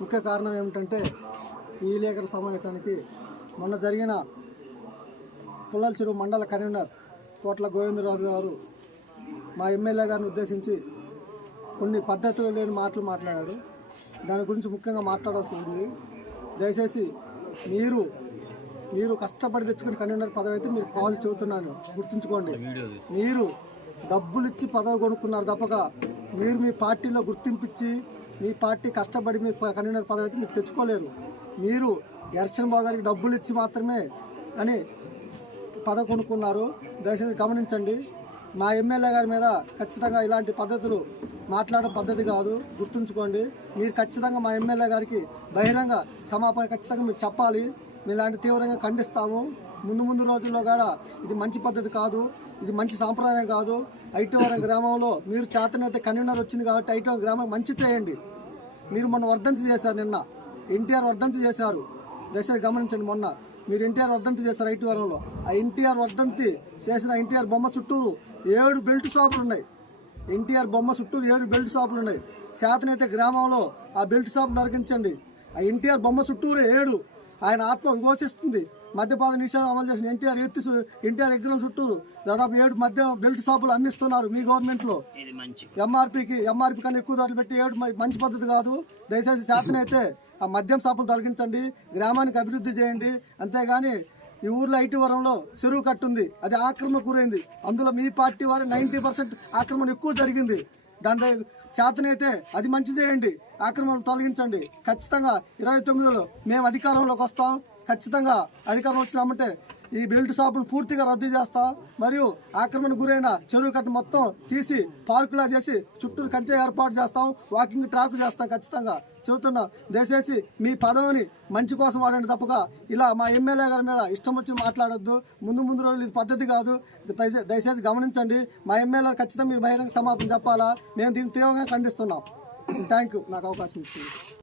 ముఖ్య కారణం ఏమిటంటే ఈ విలేకరుల సమావేశానికి మొన్న జరిగిన పుల్లల చెరువు మండల కన్వీనర్ కోట్ల గోవిందరాజు గారు మా ఎమ్మెల్యే గారిని ఉద్దేశించి కొన్ని పద్ధతులు లేని మాటలు మాట్లాడాడు దాని గురించి ముఖ్యంగా మాట్లాడాల్సి ఉంది. దయచేసి మీరు మీరు కష్టపడి తెచ్చుకుని కన్వీనర్ పదవి అయితే మీరు కాల్ చెబుతున్నాను. గుర్తుంచుకోండి. మీరు డబ్బులు ఇచ్చి పదవి కొనుక్కున్నారు తప్పక మీరు మీ పార్టీలో గుర్తింపిచ్చి మీ పార్టీ కష్టపడి మీ కన్వీనర్ పదవి అయితే మీరు తెచ్చుకోలేరు. మీరు ఎర్షన్ బాబు గారికి డబ్బులు ఇచ్చి మాత్రమే అని పదవి కొనుక్కున్నారు. దయచేసి గమనించండి. మా ఎమ్మెల్యే గారి మీద ఖచ్చితంగా ఇలాంటి పద్ధతులు మాట్లాడడం పద్ధతి కాదు. గుర్తుంచుకోండి. మీరు ఖచ్చితంగా మా ఎమ్మెల్యే గారికి బహిరంగ క్షమాపణ ఖచ్చితంగా మీరు చెప్పాలి. మీలాంటి తీవ్రంగా ఖండిస్తాము. ముందు ముందు రోజుల్లో కూడా ఇది మంచి పద్ధతి కాదు ఇది మంచి సాంప్రదాయం కాదు. ఐటీవరం గ్రామంలో మీరు చేతనైతే కన్వీనర్ వచ్చింది కాబట్టి ఐటీవరం గ్రామం మంచి చేయండి. మీరు మొన్న వర్ధంతి చేశారు నిన్న ఎన్టీఆర్ వర్ధంతి చేశారు. దయచేసి గమనించండి మొన్న మీరు ఎన్టీఆర్ వర్ధంతి చేశారు ఐటీవరంలో. ఆ ఎన్టీఆర్ వర్ధంతి చేసిన ఎన్టీఆర్ బొమ్మ చుట్టూరు ఏడు బెల్ట్ షాపులు ఉన్నాయి. ఎన్టీఆర్ బొమ్మ చుట్టూరు ఏడు బెల్ట్ షాపులు ఉన్నాయి. శాతనైతే గ్రామంలో ఆ బెల్ట్ షాప్ నరికించండి. ఆ ఎన్టీఆర్ బొమ్మ చుట్టూరు ఏడు ఆయన ఆత్మ విమోచిస్తుంది మద్యపాన నిషేధం అమలు చేసిన ఎన్టీఆర్ ఎత్తి ఎన్టీఆర్ విగ్రహం చుట్టూరు దాదాపు ఏడు మద్య బెల్ట్ షాపులు అమ్మిస్తున్నారు మీ గవర్నమెంట్లో. ఎంఆర్పీకి ఎంఆర్పీ కన్నా ఎక్కువ ధరలు పెట్టి ఏడు మంచి పద్ధతి కాదు. దయచేసి శాతనైతే ఆ మద్యం షాపులు తొలగించండి. గ్రామానికి అభివృద్ధి చేయండి. అంతేగాని ఈ ఊర్లో ఐటీ వరంలో చెరువు కట్టుంది. అది ఆక్రమణ గురైంది. అందులో మీ పార్టీ వారి నైంటీ పర్సెంట్ ఆక్రమణ ఎక్కువ జరిగింది. దాని చేతనైతే అది మంచి చేయండి. ఆక్రమణ తొలగించండి. ఖచ్చితంగా ఇరవై తొమ్మిదిలో మేము అధికారంలోకి వస్తాం. ఖచ్చితంగా అధికారం వచ్చినామంటే ఈ బెల్ట్ షాపులు పూర్తిగా రద్దు చేస్తా మరియు ఆక్రమణ గురైన చెరువు కట్ట మొత్తం తీసి పార్కులా చేసి చుట్టూ కంచె ఏర్పాటు చేస్తాం వాకింగ్ ట్రాక్ చేస్తాం ఖచ్చితంగా. చెబుతున్నా దయచేసి మీ పదవిని మంచి కోసం వాడండి తప్పక. ఇలా మా ఎమ్మెల్యే గారి మీద ఇష్టం వచ్చి మాట్లాడొద్దు. ముందు ముందు రోజులు ఇది పద్ధతి కాదు. దయచేసి గమనించండి. మా ఎమ్మెల్యే ఖచ్చితంగా మీరు బహిరంగ సమాపం చెప్పాలా? మేము దీన్ని తీవ్రంగా ఖండిస్తున్నాం. థ్యాంక్ యూ నాకు అవకాశం ఇచ్చింది.